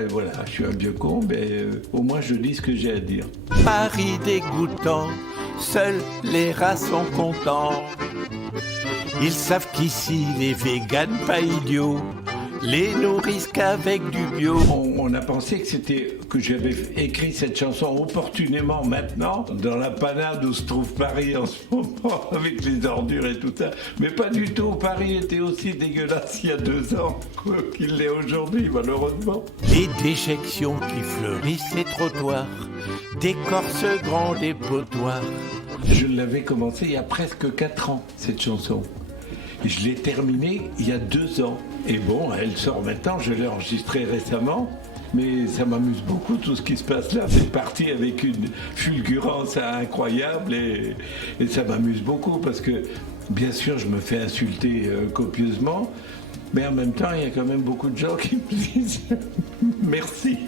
Et voilà, je suis un vieux con, mais au moins je dis ce que j'ai à dire. Paris dégoûtant, seuls les rats sont contents. Ils savent qu'ici les véganes pas idiots les nourrissent qu'avec du bio. On a pensé que j'avais écrit cette chanson opportunément maintenant, dans la panade où se trouve Paris en ce moment, avec les ordures et tout ça. Mais pas du tout, Paris était aussi dégueulasse il y a 2 ans qu'il l'est aujourd'hui, malheureusement. Les déjections qui fleurissent les trottoirs, d'écorce grand dépotoirs. Je l'avais commencé il y a presque 4 ans, cette chanson. Je l'ai terminée il y a 2 ans. Et bon, elle sort maintenant, je l'ai enregistrée récemment, mais ça m'amuse beaucoup tout ce qui se passe là. C'est parti avec une fulgurance incroyable et ça m'amuse beaucoup parce que, bien sûr, je me fais insulter copieusement, mais en même temps, il y a quand même beaucoup de gens qui me disent merci.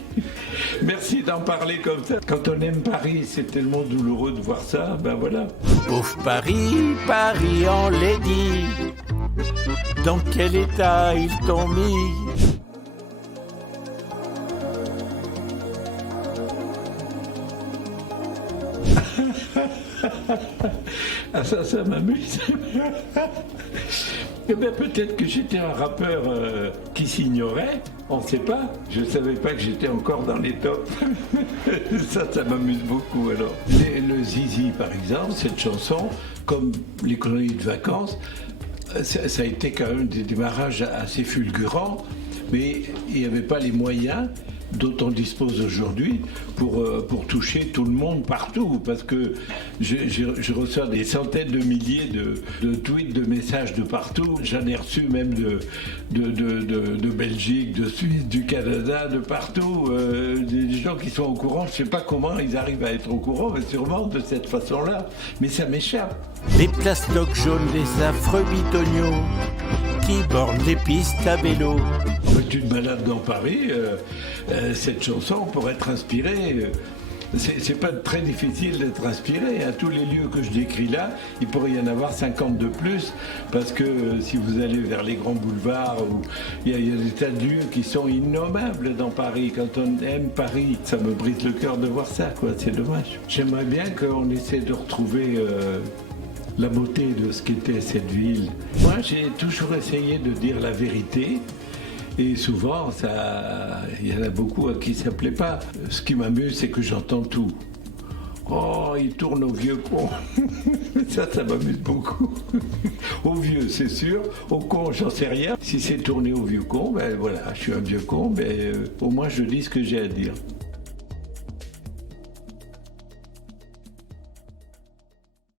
Merci d'en parler comme ça. Quand on aime Paris, c'est tellement douloureux de voir ça, ben voilà. Pauvre Paris, Paris enlaidi, dans quel état ils t'ont mis? Ah ça m'amuse. Eh bien, peut-être que j'étais un rappeur qui s'ignorait, on ne sait pas. Je ne savais pas que j'étais encore dans les tops. Ça m'amuse beaucoup alors. Le Zizi, par exemple, cette chanson, comme les colonies de vacances, ça a été quand même des démarrages assez fulgurants, mais il n'y avait pas les moyens dont on dispose aujourd'hui pour toucher tout le monde partout, parce que je reçois des centaines de milliers de tweets, de messages de partout. J'en ai reçu même de Belgique, de Suisse, du Canada, de partout, des gens qui sont au courant. Je ne sais pas comment ils arrivent à être au courant, mais sûrement de cette façon-là. Mais ça m'échappe. Les plastocs jaunes, les affreux bitoniaux qui bornent les pistes à vélo. Tu te balades dans Paris, cette chanson pourrait être inspirée. C'est pas très difficile d'être inspiré. À tous les lieux que je décris là, il pourrait y en avoir 50 de plus, parce que si vous allez vers les grands boulevards, il y a des tas de lieux qui sont innommables dans Paris. Quand on aime Paris, ça me brise le cœur de voir ça, quoi. C'est dommage. J'aimerais bien qu'on essaie de retrouver la beauté de ce qu'était cette ville. Moi, j'ai toujours essayé de dire la vérité. Et souvent, il y en a beaucoup à qui ça ne plaît pas. Ce qui m'amuse, c'est que j'entends tout. Oh, il tourne au vieux con. Ça m'amuse beaucoup. Au vieux, c'est sûr. Au con, j'en sais rien. Si c'est tourné au vieux con, ben voilà, je suis un vieux con, mais au moins je dis ce que j'ai à dire.